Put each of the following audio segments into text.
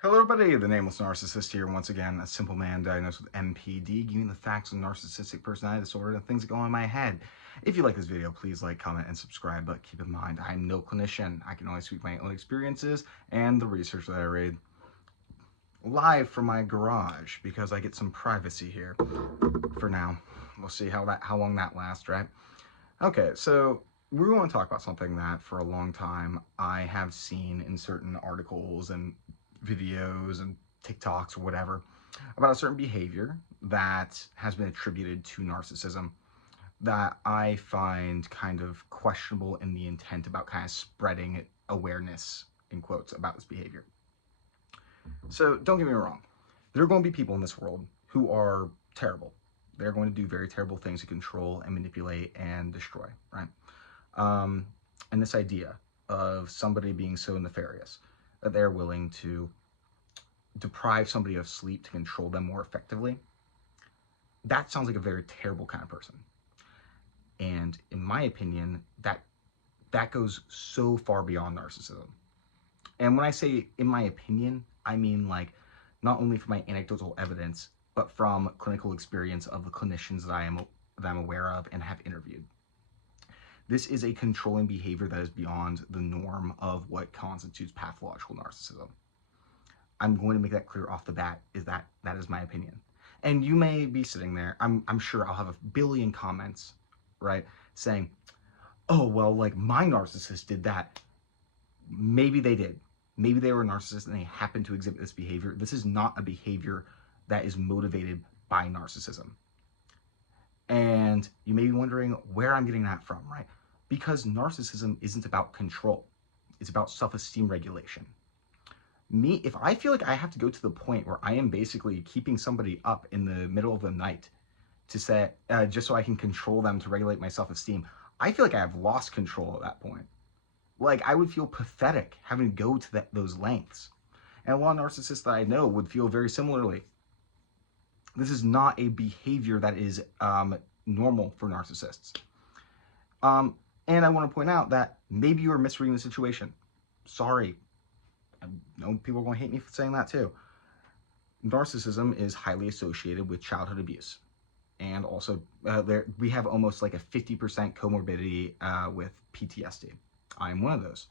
Hello everybody, the Nameless Narcissist here once again, a simple man diagnosed with MPD, giving you the facts of narcissistic personality disorder and things that go on in my head. If you like this video, please like, comment, and subscribe, but keep in mind, I'm no clinician. I can only speak my own experiences and the research that I read live from my garage, because I get some privacy here for now. We'll see how long that lasts, right? Okay, so we want to talk about something that for a long time I have seen in certain articles and videos and TikToks or whatever about a certain behavior that has been attributed to narcissism that I find kind of questionable in the intent about kind of spreading awareness, in quotes, about this behavior. So don't get me wrong, there are going to be people in this world who are terrible. They're going to do very terrible things to control and manipulate and destroy, right? And this idea of somebody being so nefarious that they're willing to deprive somebody of sleep to control them more effectively, that sounds like a very terrible kind of person. And in my opinion, that goes so far beyond narcissism. And when I say in my opinion, I mean like not only from my anecdotal evidence, but from clinical experience of the clinicians that I'm aware of and have interviewed. This is a controlling behavior that is beyond the norm of what constitutes pathological narcissism. I'm going to make that clear off the bat, is that is my opinion. And you may be sitting there, I'm sure I'll have a billion comments, right, saying, oh, well, like my narcissist did that. Maybe they did. Maybe they were a narcissist and they happen to exhibit this behavior. This is not a behavior that is motivated by narcissism. And you may be wondering where I'm getting that from, right? Because narcissism isn't about control. It's about self-esteem regulation. If I feel like I have to go to the point where I am basically keeping somebody up in the middle of the night to say, just so I can control them to regulate my self-esteem, I feel like I have lost control at that point. Like, I would feel pathetic having to go to those lengths. And a lot of narcissists that I know would feel very similarly. This is not a behavior that is normal for narcissists. And I want to point out that maybe you are misreading the situation. Sorry. I know people are going to hate me for saying that too. Narcissism is highly associated with childhood abuse. And also, we have almost like a 50% comorbidity with PTSD. I'm one of those.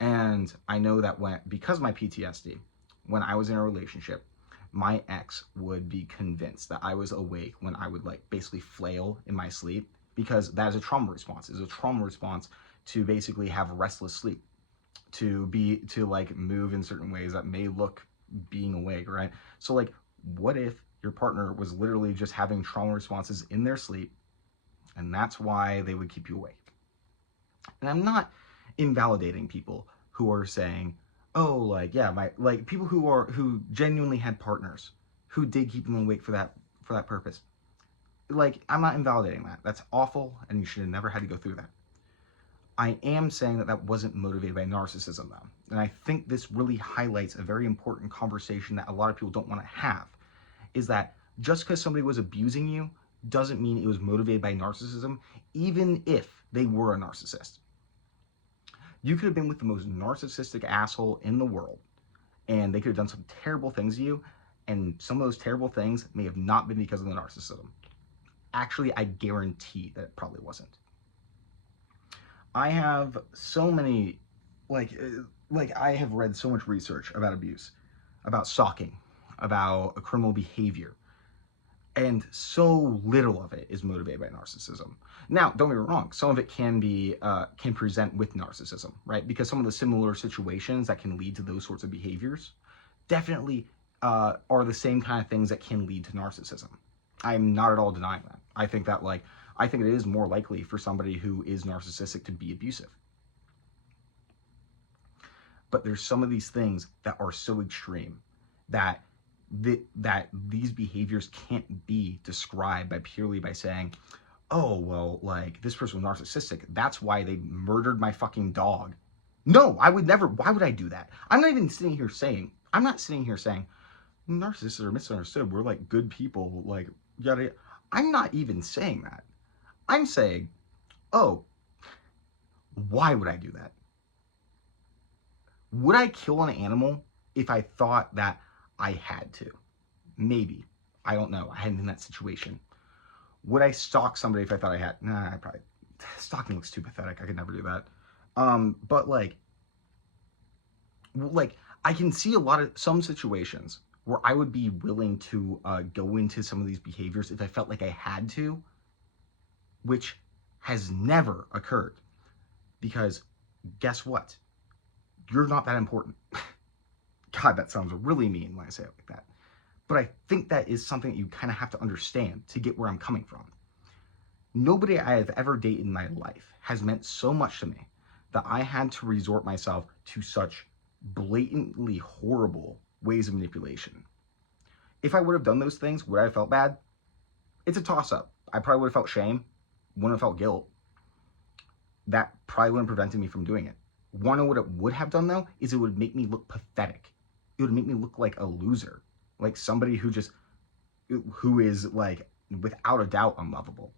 And I know that because of my PTSD, when I was in a relationship, my ex would be convinced that I was awake when I would like basically flail in my sleep, because that is a trauma response. It's a trauma response to basically have restless sleep, to like move in certain ways that may look being awake, right? So like, what if your partner was literally just having trauma responses in their sleep, and that's why they would keep you awake? And I'm not invalidating people who are saying, oh, like, yeah, like people who genuinely had partners who did keep them awake for that purpose. Like, I'm not invalidating that. That's awful, and you should have never had to go through that. I am saying that wasn't motivated by narcissism, though. And I think this really highlights a very important conversation that a lot of people don't want to have, is that just because somebody was abusing you doesn't mean it was motivated by narcissism, even if they were a narcissist. You could have been with the most narcissistic asshole in the world, and they could have done some terrible things to you, and some of those terrible things may have not been because of the narcissism. Actually, I guarantee that it probably wasn't. I have so many, like I have read so much research about abuse, about stalking, about criminal behavior, and so little of it is motivated by narcissism. Now, don't get me wrong, some of it can present with narcissism, right? Because some of the similar situations that can lead to those sorts of behaviors definitely are the same kind of things that can lead to narcissism. I'm not at all denying that. I think it is more likely for somebody who is narcissistic to be abusive. But there's some of these things that are so extreme that these behaviors can't be described purely by saying, oh, well, like, this person was narcissistic, that's why they murdered my fucking dog. No, I would never. Why would I do that? I'm not sitting here saying narcissists are misunderstood, we're like good people, like, yada yada. I'm not even saying that. I'm saying, oh, why would I do that? Would I kill an animal if I thought that I had to. Maybe. I don't know. I hadn't been in that situation. Would I stalk somebody if I thought I had? Nah, I probably... Stalking looks too pathetic. I could never do that. But like, I can see some situations where I would be willing to go into some of these behaviors if I felt like I had to, which has never occurred. Because guess what? You're not that important. God, that sounds really mean when I say it like that. But I think that is something that you kind of have to understand to get where I'm coming from. Nobody I have ever dated in my life has meant so much to me that I had to resort myself to such blatantly horrible ways of manipulation. If I would have done those things, would I have felt bad? It's a toss-up. I probably would have felt shame, wouldn't have felt guilt. That probably wouldn't have prevented me from doing it. Want to know what it would have done, though? Is it would make me look pathetic. It would make me look like a loser. Like somebody who is, like, without a doubt unlovable.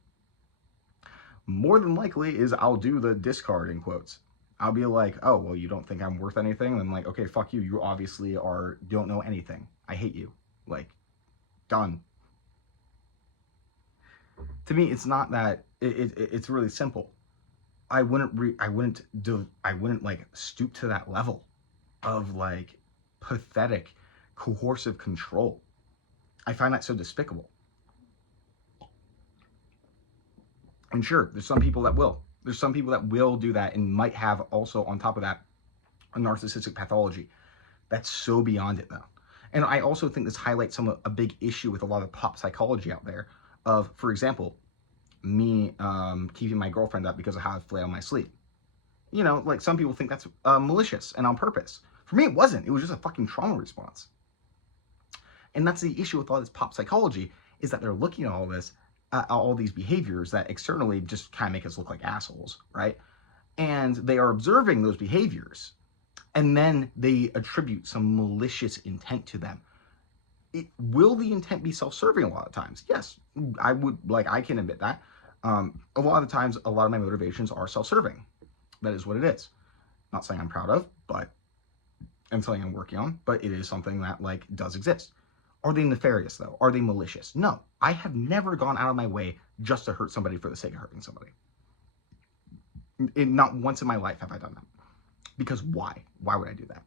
More than likely is I'll do the discard in quotes. I'll be like, oh, well, you don't think I'm worth anything? And I'm like, okay, fuck you. You obviously don't know anything. I hate you. Like, done. To me, it's not that, it's really simple. I wouldn't like stoop to that level of like pathetic, coercive control. I find that so despicable. And sure, there's some people that will. There's some people that will do that and might have also, on top of that, a narcissistic pathology. That's so beyond it, though. And I also think this highlights a big issue with a lot of pop psychology out there of, for example, me keeping my girlfriend up because of how I flail my sleep. You know, like some people think that's malicious and on purpose. For me, it wasn't. It was just a fucking trauma response. And that's the issue with all this pop psychology, is that they're looking at all this, all these behaviors that externally just kind of make us look like assholes, right? And they are observing those behaviors, and then they attribute some malicious intent to them. Will the intent be self-serving a lot of times? Yes, I can admit that. A lot of the times, a lot of my motivations are self-serving. That is what it is. Not saying I'm proud of, and something I'm working on, but it is something that like does exist. Are they nefarious though? Are they malicious? No, I have never gone out of my way just to hurt somebody for the sake of hurting somebody. Not once in my life have I done that. Because why? Why would I do that?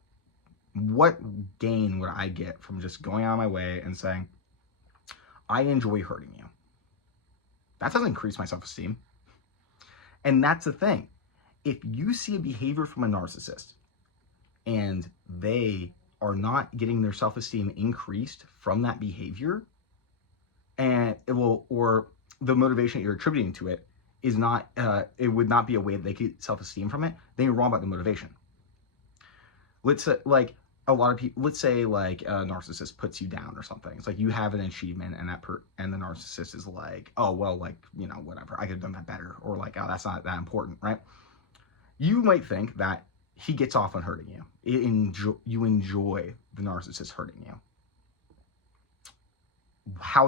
What gain would I get from just going out of my way and saying, I enjoy hurting you? That doesn't increase my self-esteem. And that's the thing. If you see a behavior from a narcissist and they are not getting their self-esteem increased from that behavior, and or the motivation that you're attributing to it is not, it would not be a way that they get self-esteem from it, then you're wrong about the motivation. Let's say, like, a lot of people, let's say, like, a narcissist puts you down or something. It's like you have an achievement, and the narcissist is like, oh, well, like, you know, whatever, I could have done that better, or like, oh, that's not that important, right? You might think that he gets off on hurting you. You enjoy the narcissist hurting you. How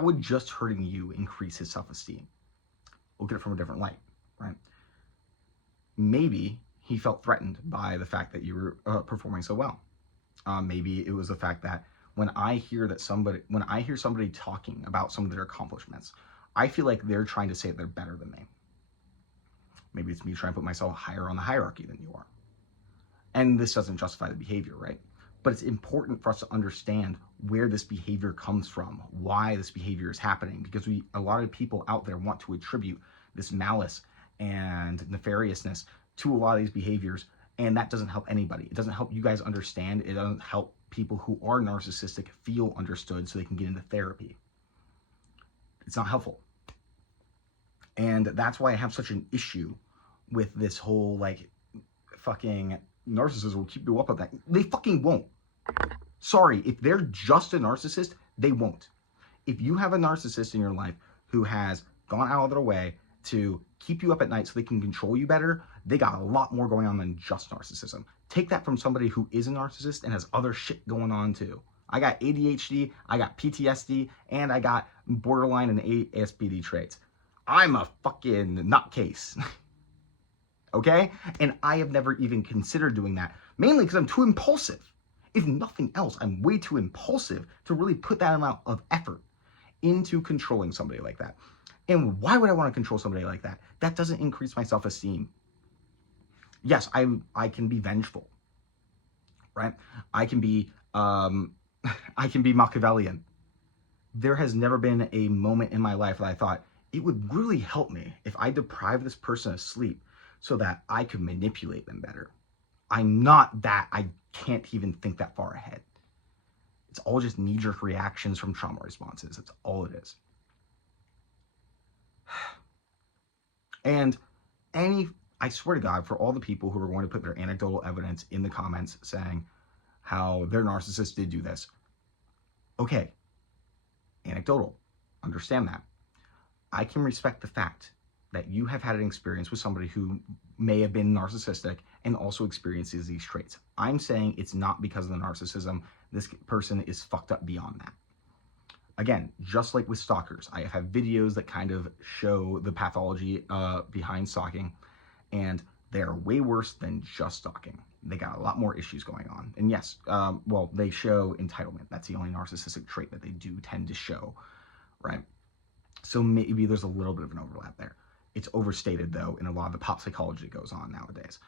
would just hurting you increase his self-esteem? Look at it from a different light, right? Maybe he felt threatened by the fact that you were performing so well. Maybe it was the fact that when I hear somebody talking about some of their accomplishments, I feel like they're trying to say they're better than me. Maybe it's me trying to put myself higher on the hierarchy than you are. And this doesn't justify the behavior, right? But it's important for us to understand where this behavior comes from, why this behavior is happening, because a lot of people out there want to attribute this malice and nefariousness to a lot of these behaviors, and that doesn't help anybody. It doesn't help you guys understand. It doesn't help people who are narcissistic feel understood so they can get into therapy. It's not helpful. And that's why I have such an issue with this whole, like, fucking narcissist will keep you up on that. They fucking won't. Sorry, if they're just a narcissist, they won't. If you have a narcissist in your life who has gone out of their way to keep you up at night so they can control you better, they got a lot more going on than just narcissism. Take that from somebody who is a narcissist and has other shit going on too. I got ADHD, I got PTSD, and I got borderline and ASPD traits. I'm a fucking nutcase. Okay? And I have never even considered doing that, mainly because I'm too impulsive. If nothing else, I'm way too impulsive to really put that amount of effort into controlling somebody like that. And why would I want to control somebody like that? That doesn't increase my self-esteem. Yes, I can be vengeful, right? I can be I can be Machiavellian. There has never been a moment in my life that I thought it would really help me if I deprive this person of sleep so that I could manipulate them better. I'm not that. I can't even think that far ahead. It's all just knee-jerk reactions from trauma responses. That's all it is. And I swear to God, for all the people who are going to put their anecdotal evidence in the comments saying how their narcissist did do this, okay, anecdotal, understand that. I can respect the fact that you have had an experience with somebody who may have been narcissistic and also experiences these traits. I'm saying it's not because of the narcissism. This person is fucked up beyond that. Again, just like with stalkers, I have videos that kind of show the pathology behind stalking, and they're way worse than just stalking. They got a lot more issues going on. And yes, well, they show entitlement. That's the only narcissistic trait that they do tend to show, right? So maybe there's a little bit of an overlap there. It's overstated, though, in a lot of the pop psychology that goes on nowadays.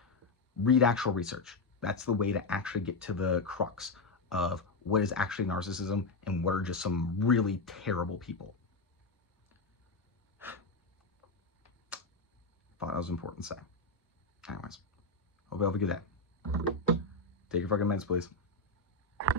Read actual research. That's the way to actually get to the crux of what is actually narcissism and what are just some really terrible people. Thought that was important to say. Anyways, hope you have a good day. Take your fucking meds, please.